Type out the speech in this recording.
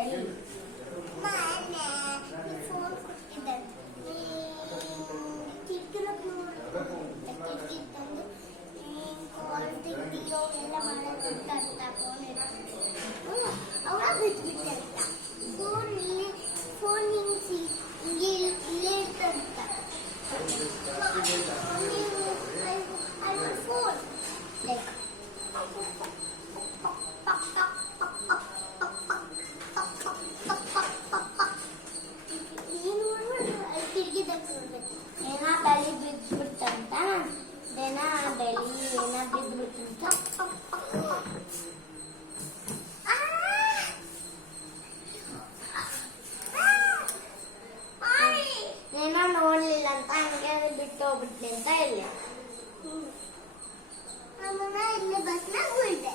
ಬೆಳಿ ಫೋನ್ ಕೊಟ್ಟಿದ್ದಾರೆ ಕಿಟಕಿ ತಂದು ಕಾಲ್ ತೆಗಿಯೋ ಎಲ್ಲ ಮಾಡೋದಂತ ಫೋನ್ ಅವಾಗ ಬಿಟ್ಬಿಟ್ಟೆ ಅಂತ ಫೋನ್ ಹಿಂಗೆ ಇಲ್ಲೇ ಇರ್ತಂತ ಫೋನ್ ಲೈಕ್ ಏನ ಬೆಳಿ ಬಿದ್ಬಿಡ್ತಂತ ಬೆಳಿ ಏನ ಬಿದ್ಬಿಡ್ತಂತ ಏನ ನೋಡ್ಲಿಲ್ಲ ಅಂತ ಹಂಗೆ ಬಿಟ್ಟು ಹೋಗ್ಬಿಟ್ಲಿ ಅಂತ ಇಲ್ಲ ನಮ್ಮನ್ನ ಇಲ್ಲಿ ಬಸ್ನಾಗ ಬಿಡ್ದೆ